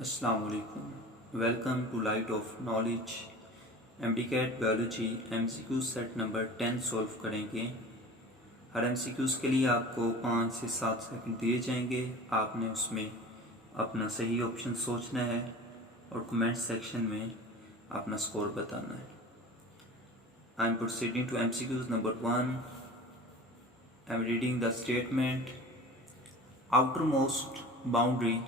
अस्सलाम वालेकुम। Welcome to light of knowledge. MDCAT biology MCQ set number 10 solve करेंगे। हर एमसीक्यूज़ के लिए आपको 5 से 7 सेकंड दिए जाएंगे। आपने उसमें अपना सही ऑप्शन सोचना है और कमेंट सेक्शन में अपना स्कोर बताना है। I am proceeding to MCQs number 1। I am reading the statement. Outermost boundary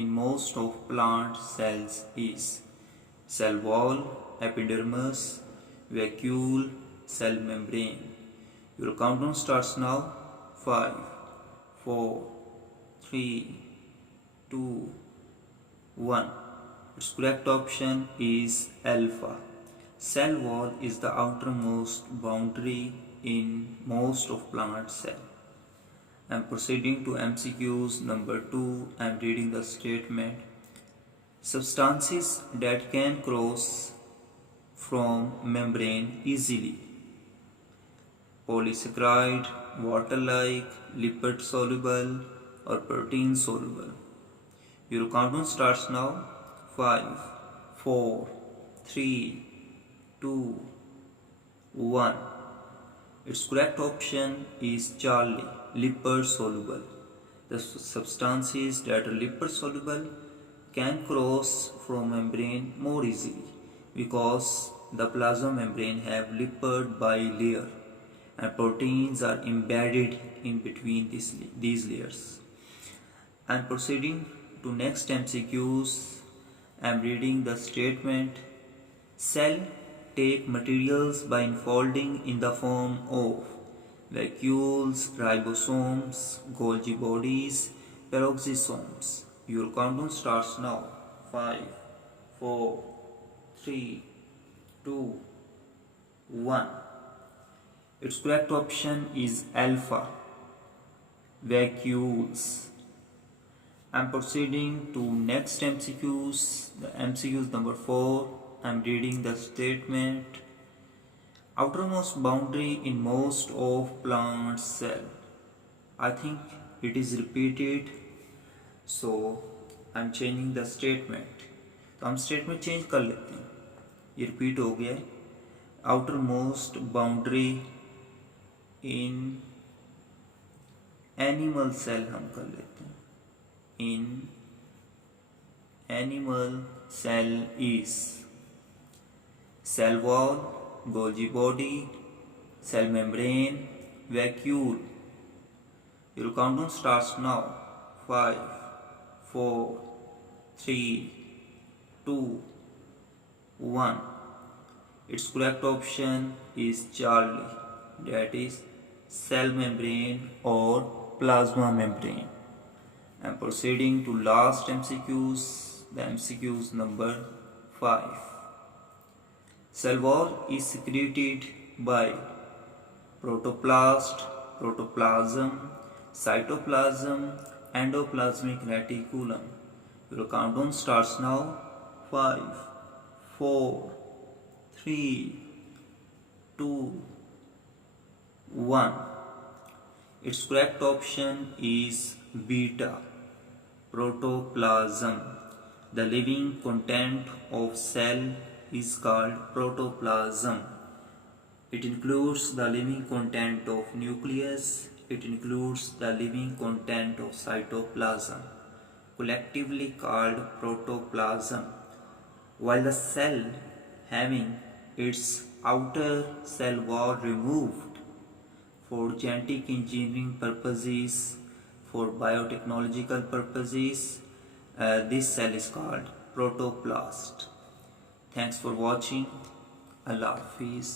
in most of plant cells is cell wall, epidermis, vacuole, cell membrane. Your countdown starts now. 5, 4, 3, 2, 1. Its correct option is alpha. Cell wall is the outermost boundary in most of plant cells. I am proceeding to MCQs number 2. I am reading the statement. Substances that can cross from membrane easily. Polysaccharide, water-like, lipid soluble or protein soluble. Your countdown starts now. 5, 4, 3, 2, 1. Its correct option is Charlie, lipid soluble. The substances that are lipid soluble can cross from membrane more easily because the plasma membrane have lipid bilayer and proteins are embedded in between these layers. I am proceeding to next MCQs. I am reading the statement. Cell take materials by unfolding in the form of vacuoles, ribosomes, Golgi bodies, peroxisomes. Your countdown starts now. 5, 4, 3, 2, 1. Its correct option is alpha, vacuoles. I am proceeding to next MCQs. The MCQs number 4. I am reading the statement. Outermost boundary in most of plant cell. I think it is repeated, so I am changing the statement. तो हम statement change कर लेते हैं। ये repeat हो गया है। outermost boundary in animal cell हम कर लेते हैं। in animal cell is cell wall, Golgi body, cell membrane, vacuole. Your countdown starts now. 5, 4, 3, 2, 1. Its correct option is Charlie, that is cell membrane or plasma membrane. I am proceeding to last MCQs, the MCQs number 5. Cell wall is secreted by protoplast, protoplasm, cytoplasm, endoplasmic reticulum. Your countdown starts now. 5, 4, 3, 2, 1. Its correct option is beta, protoplasm. The living content of cell is called protoplasm. It includes the living content of nucleus. It includes the living content of cytoplasm, collectively called protoplasm. While the cell having its outer cell wall removed for genetic engineering purposes, for biotechnological purposes, this cell is called protoplast. Thanks for watching. Allah Hafiz.